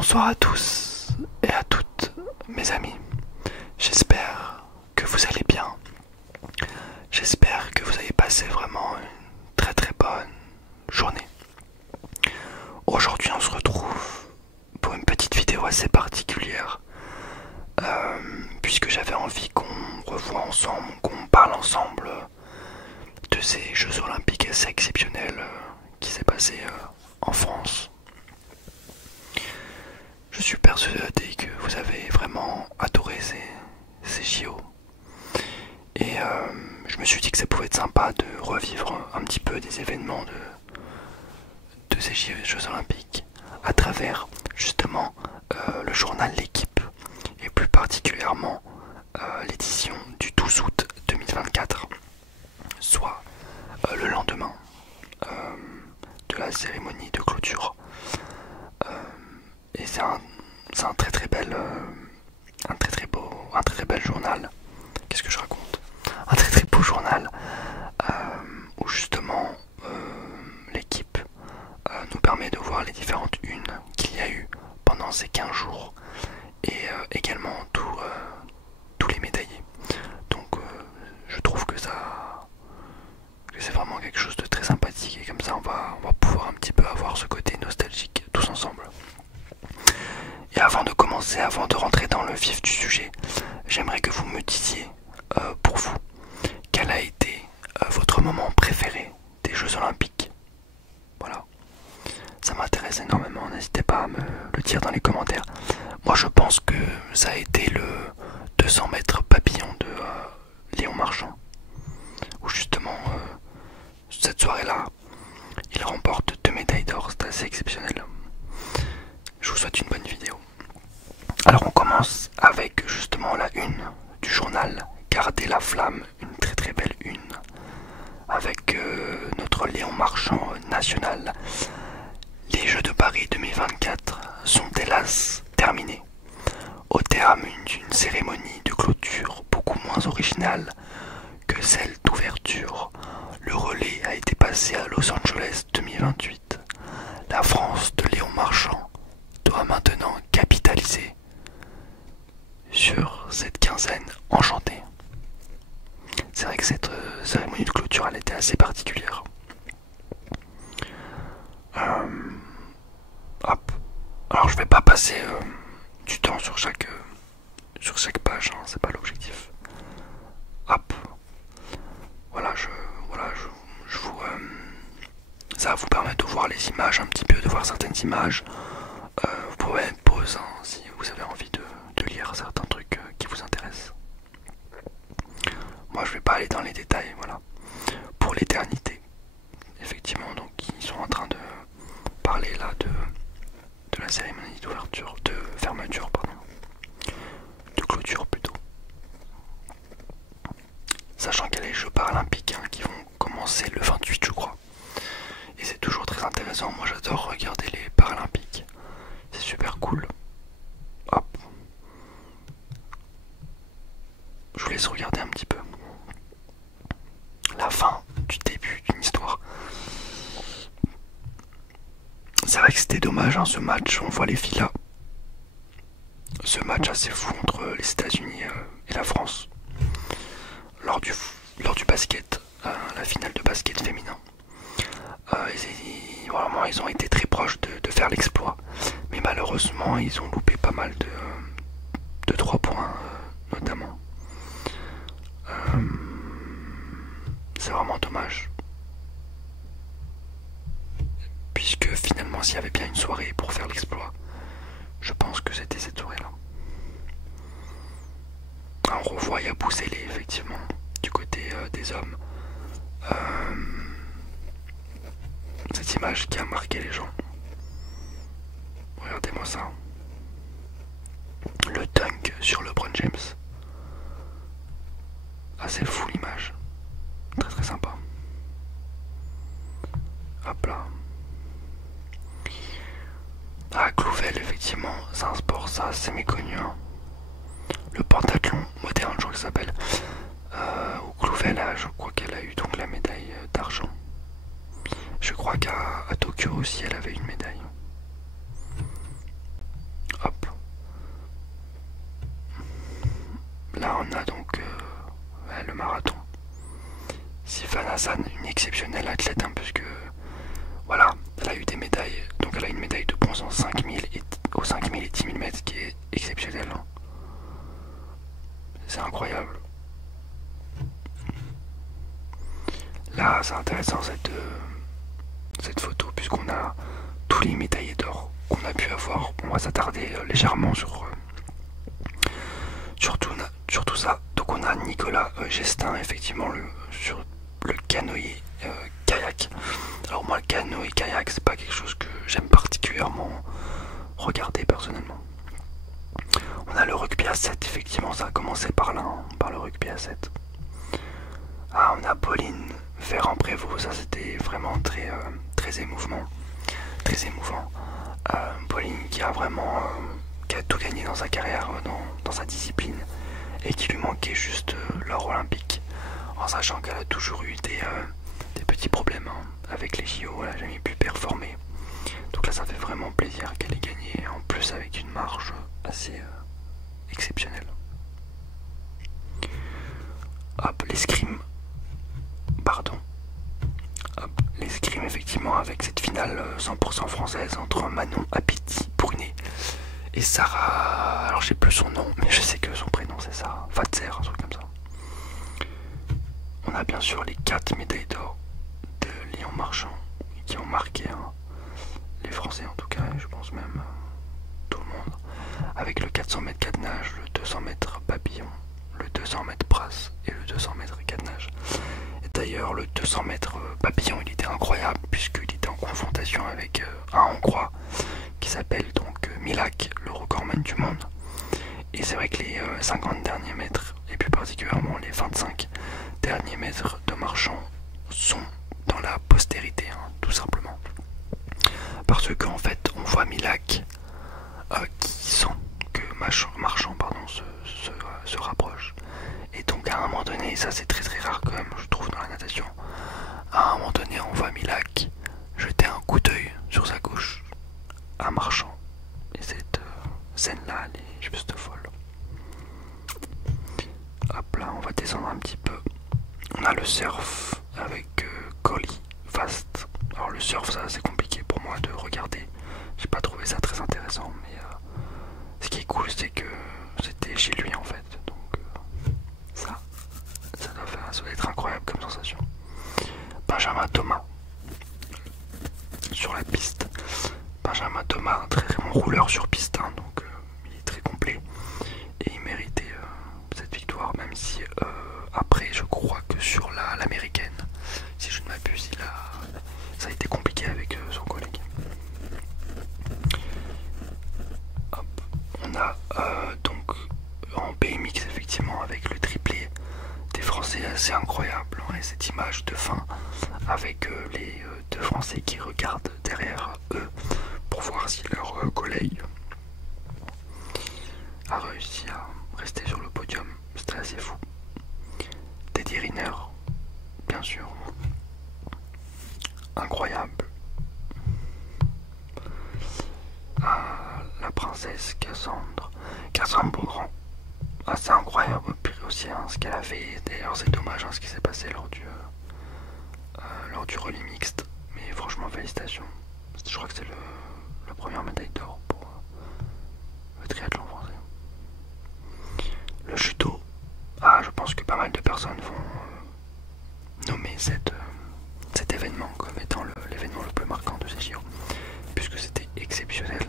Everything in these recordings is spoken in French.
Bonsoir à tous et à toutes mes amis. J'espère que vous allez bien. J'espère que vous avez passé vraiment une très bonne journée. Aujourd'hui on se retrouve pour une petite vidéo assez particulière puisque j'avais envie qu'on revoie ensemble, qu'on parle ensemble de ces Jeux Olympiques assez exceptionnels qui s'est passé en France. Je suis persuadé que vous avez vraiment adoré ces JO. Et je me suis dit que ça pouvait être sympa de revivre un petit peu des événements de ces Jeux Olympiques à travers justement le journal L'Équipe et plus particulièrement l'édition du 12 août 2024, soit le lendemain de la cérémonie de clôture. Et c'est un très bel journal. Qu'est-ce que je raconte? Un très beau journal où justement l'équipe nous permet de voir les différentes unes qu'il y a eu pendant ces 15 jours et également tous les médaillés. Donc je trouve que c'est vraiment quelque chose de très sympathique et comme ça on va pouvoir un petit peu avoir ce côté nostalgique tous ensemble. Et avant de commencer, avant de rentrer dans le vif du sujet, j'aimerais que vous me disiez pour vous quel a été votre moment préféré des Jeux Olympiques. Voilà, ça m'intéresse énormément, n'hésitez pas à me le dire dans les commentaires. Moi je pense que ça a été le 200 mètres papillon de Léon Marchand, où justement cette soirée-là, il remporte 2 médailles d'or, c'est assez exceptionnel. Je vous souhaite une bonne vidéo. Alors on commence avec justement la une du journal Garder la flamme, une très belle une, avec notre Léon Marchand national. Les Jeux de Paris 2024 sont hélas terminés. Au terme d'une cérémonie de clôture beaucoup moins originale que celle d'ouverture, le relais a été passé à Los Angeles 2028. La France de Léon Marchand doit maintenant capitaliser sur cette quinzaine enchantée. C'est vrai que cette cérémonie de clôture elle était assez particulière. Hop. Alors je vais pas passer du temps sur chaque page, hein, c'est pas l'objectif. Hop. Voilà, je vous ça va vous permettre de voir les images un petit peu, de voir certaines images. Vous pouvez mettre pause hein, si vous avez envie de lire certains trucs qui vous intéressent. Moi je vais pas aller dans les détails, voilà. Pour l'éternité, effectivement, donc ils sont en train de parler là de la cérémonie d'ouverture, de fermeture, pardon. De clôture plutôt. Sachant qu'il y a les Jeux Paralympiques hein, qui vont commencer le 28 je crois. Et c'est toujours très intéressant, moi j'adore regarder les Paralympiques. C'est super cool. Hop. Je vous laisse regarder un petit peu. La fin du début d'une histoire. C'est vrai que c'était dommage hein, ce match, on voit les filles là. Ce match assez fou entre les États-Unis et la France. Lors du basket, la finale de basket féminin. Vraiment, ils ont été très proches de faire l'exploit. Mais malheureusement, ils ont loupé pas mal de 3 points, notamment. C'est vraiment dommage. Puisque finalement, s'il y avait bien une soirée pour faire l'exploit, je pense que c'était cette soirée-là. On revoit Yabou Zélé, effectivement, du côté des hommes. Cette image qui a marqué les gens. Regardez-moi ça. Le dunk sur LeBron James. Assez fou l'image. Très sympa. Hop là. Ah, Clouvel, effectivement, c'est un sport, ça, assez méconnu. Hein. Le pentathlon moderne, je crois que ça s'appelle. Au Clouvel, je crois qu'elle a eu donc la médaille d'argent. Je crois qu'à Tokyo aussi, elle avait une médaille. Hassan, une exceptionnelle athlète, hein, puisque voilà, elle a eu des médailles. Donc elle a une médaille de bronze en 5000 et, aux 5000 et 10 000 mètres, qui est exceptionnelle. Hein. C'est incroyable. Là, c'est intéressant cette photo, puisqu'on a tous les médaillés d'or qu'on a pu avoir. On va s'attarder légèrement sur tout ça. Donc on a Nicolas Gestin, effectivement, sur le canoë kayak. Alors moi, le canoë kayak, c'est pas quelque chose que j'aime particulièrement regarder personnellement. On a le rugby à 7, effectivement, ça a commencé par là, hein, par le rugby à 7. Ah, on a Pauline Ferrand-Prévot, ça c'était vraiment très émouvant. Très émouvant. Pauline qui a vraiment qui a tout gagné dans sa carrière, dans sa discipline, et qui lui manquait juste l'or olympique, en sachant qu'elle a toujours eu des petits problèmes hein, avec les JO, elle n'a jamais pu performer. Donc là ça fait vraiment plaisir qu'elle ait gagné, en plus avec une marge assez exceptionnelle. Hop, l'escrime. Pardon. Hop, l'escrime effectivement avec cette finale 100% française entre Manon Apiti Brunet et Sarah, alors j'ai plus son nom, mais je sais que son prénom c'est Sarah, Fatser, un truc comme ça. On a bien sûr les 4 médailles d'or de Lyon Marchand qui ont marqué hein, les Français en tout cas, et je pense même tout le monde, avec le 400 mètres cadenage, le 200 mètres papillon, le 200 mètres brasse et le 200 mètres cadenage. Et d'ailleurs le 200 mètres papillon il était incroyable puisqu'il était en confrontation avec un Hongrois qui s'appelle donc Milak, le recordman du monde. Et c'est vrai que les 50 derniers mètres, et plus particulièrement les 25 derniers mètres de Marchand, sont dans la postérité, hein, tout simplement. Parce qu'en fait, on voit Milak qui sent que Marchand se rapproche. Et donc à un moment donné, ça c'est très rare quand même, je trouve, dans la natation, à un moment donné, on voit Milak jeter un coup d'œil sur sa gauche à Marchand. Et cette scène-là, elle est juste folle. Hop là, on va descendre un petit peu. On a le surf avec Collie Fast. Alors le surf, ça c'est compliqué pour moi de regarder. J'ai pas trouvé ça très intéressant, mais ce qui est cool, c'est que c'était chez lui en fait. Donc ça doit être incroyable comme sensation. Benjamin Thomas sur la piste. Benjamin Thomas, un très bon rouleur sur piste, hein, donc il est très complet et il méritait cette victoire, même si après je crois que sur l'américaine, si je ne m'abuse, ça a été compliqué avec son collègue. Hop. On a donc en BMX effectivement avec le triplé des Français assez incroyable, hein, et cette image de fin avec les deux Français qui regardent derrière eux pour voir si leur collègue a réussi à rester sur le podium. C'était assez fou. Teddy Riner, bien sûr, incroyable. Ah, la princesse Cassandre Beaugrand, assez incroyable aussi hein, ce qu'elle a fait. D'ailleurs c'est dommage hein, ce qui s'est passé lors du relais mixte, mais franchement félicitations. Je crois que c'est la première médaille d'or pour le triathlon français. Le judo, je pense que pas mal de personnes vont nommer cet événement comme étant l'événement le plus marquant de ces JO, puisque c'était exceptionnel.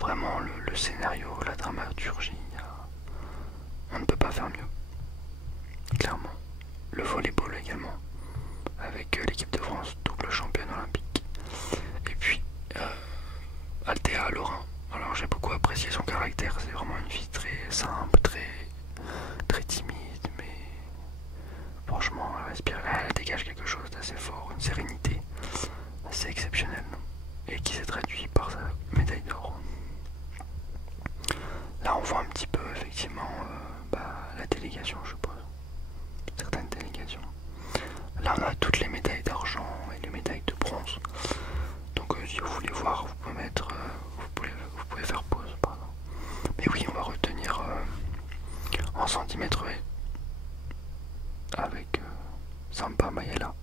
Vraiment le scénario, la dramaturgie, on ne peut pas faire mieux, clairement. Le volleyball également, avec l'équipe de France, double championne olympique. Et puis Althea Lorrain. Alors j'ai beaucoup apprécié son caractère, c'est vraiment une fille très simple, très timide, mais franchement elle dégage quelque chose d'assez fort, une sérénité assez exceptionnelle, et qui s'est traduit par sa médaille d'or. Là on voit un petit peu effectivement la délégation, je suppose, certaines délégations. Là on a toutes les médailles d'argent et les médailles de bronze. Donc si vous voulez voir, vous pouvez pouvez faire pause, pardon. Mais oui, on va retenir en centimètres avec Sampa Mayela,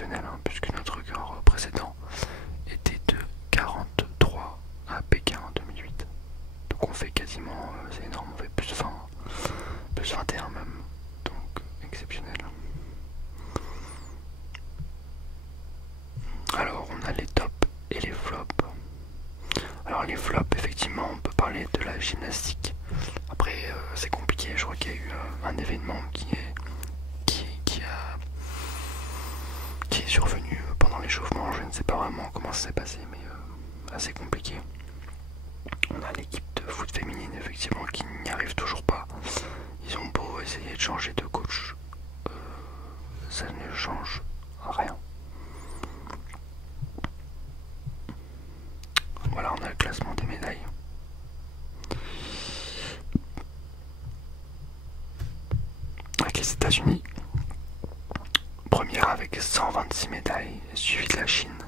exceptionnel, hein, puisque notre record précédent était de 43 à Pékin en 2008. Donc on fait quasiment, c'est énorme, on fait plus 20, plus 21 même, donc exceptionnel. Alors on a les tops et les flops. Alors les flops, effectivement, on peut parler de la gymnastique. Après c'est compliqué, je crois qu'il y a eu un événement qui est survenu pendant l'échauffement, je ne sais pas vraiment comment ça s'est passé, mais assez compliqué. On a l'équipe de foot féminine, effectivement, qui n'y arrive toujours pas. Ils ont beau essayer de changer de coach, ça ne change rien. Voilà, on a le classement des médailles. Avec les États-Unis, première avec 126 médailles, suivi de la Chine,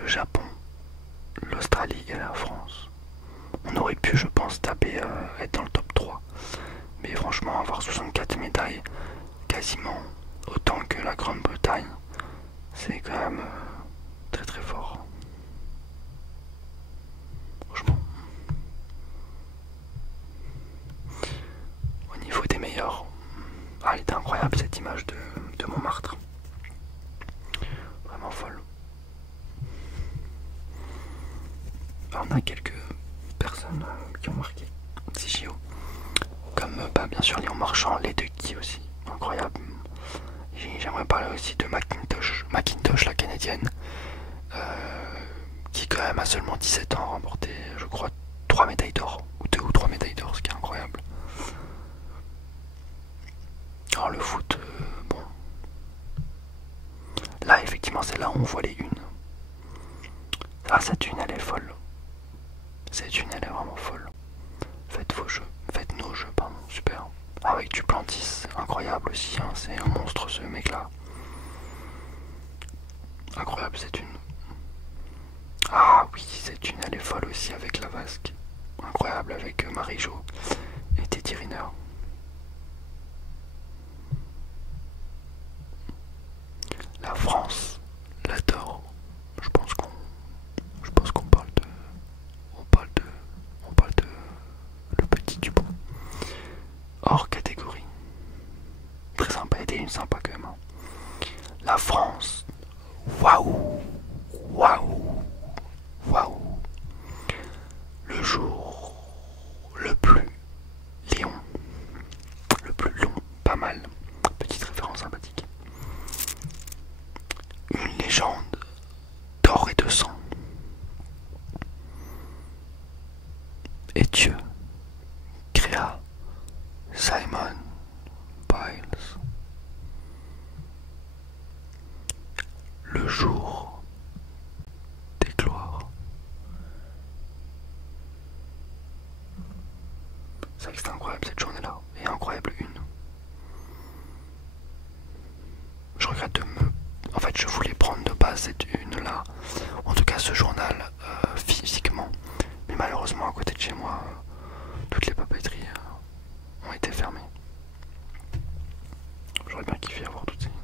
le Japon, l'Australie et la France. On aurait pu, je pense, taper, être dans le top 3. Mais franchement, avoir 64 médailles, quasiment autant que la Grande-Bretagne, c'est quand même très très fort. Franchement. Au niveau des meilleurs, elle était incroyable cette image de Montmartre. Vraiment folle. On a quelques personnes qui ont marqué ces JO. Comme bien sûr Léon Marchand, les deux qui aussi, incroyable. J'aimerais parler aussi de McIntosh, la canadienne, qui quand même a seulement 17 ans a remporté, je crois, 3 médailles d'or, ou 2 ou 3 médailles d'or, ce qui est incroyable. Alors le foot, bon. Là effectivement c'est là où on voit les unes. Ah, cette une elle est folle. Cette une elle est vraiment folle. Faites vos jeux, faites nos jeux, pardon, super. Avec Duplantis, incroyable aussi, hein, c'est un monstre ce mec là. Incroyable cette une. Ah oui, cette une elle est folle aussi avec la Vasque. Incroyable avec Marie-Jo et Teddy Riner. La France l'adore. Je pense qu'on parle de le petit Dupont. Hors catégorie. Très sympa, et une sympa quand même. Hein. La France. Waouh. Waouh. Waouh. Le jour le plus lion. Le plus long. Pas mal. Petite référence sympathique. Une légende d'or et de sang. Et Dieu créa Simon Biles. Le jour des gloires. C'est vrai que c'était incroyable cette journée-là. Et incroyable une. Je regrette de me... En fait, je voulais prendre de base cette une-là. En tout cas, ce journal physiquement. Mais malheureusement, à côté de chez moi, toutes les papeteries ont été fermées. J'aurais bien kiffé avoir toutes ces lignes.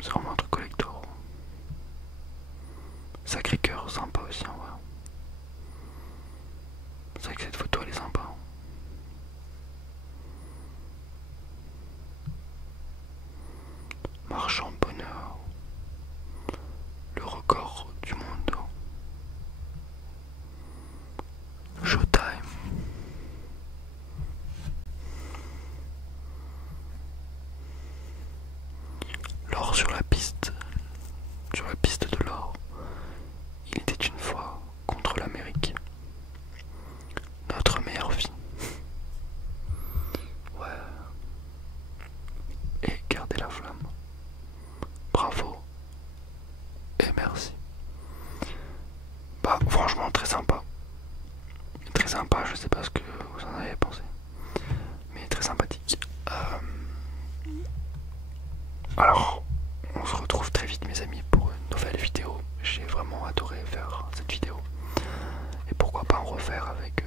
C'est vraiment un truc collector. Sacré-Cœur, sympa aussi en vrai. C'est vrai que cette photo elle est sympa. Marchand de bonheur. Le record du monde. Showtime. L'or sur la piste de l'or. Il était une fois contre l'Amérique. Notre meilleure vie. Ouais. Et gardez la flamme. Bravo. Et merci. Bah franchement très sympa. Très sympa, je sais pas ce que vous en avez pensé. Mais très sympathique. Alors, on se retrouve très vite mes amis pour une nouvelle vidéo. J'ai vraiment adoré faire cette vidéo. Et pourquoi pas en refaire avec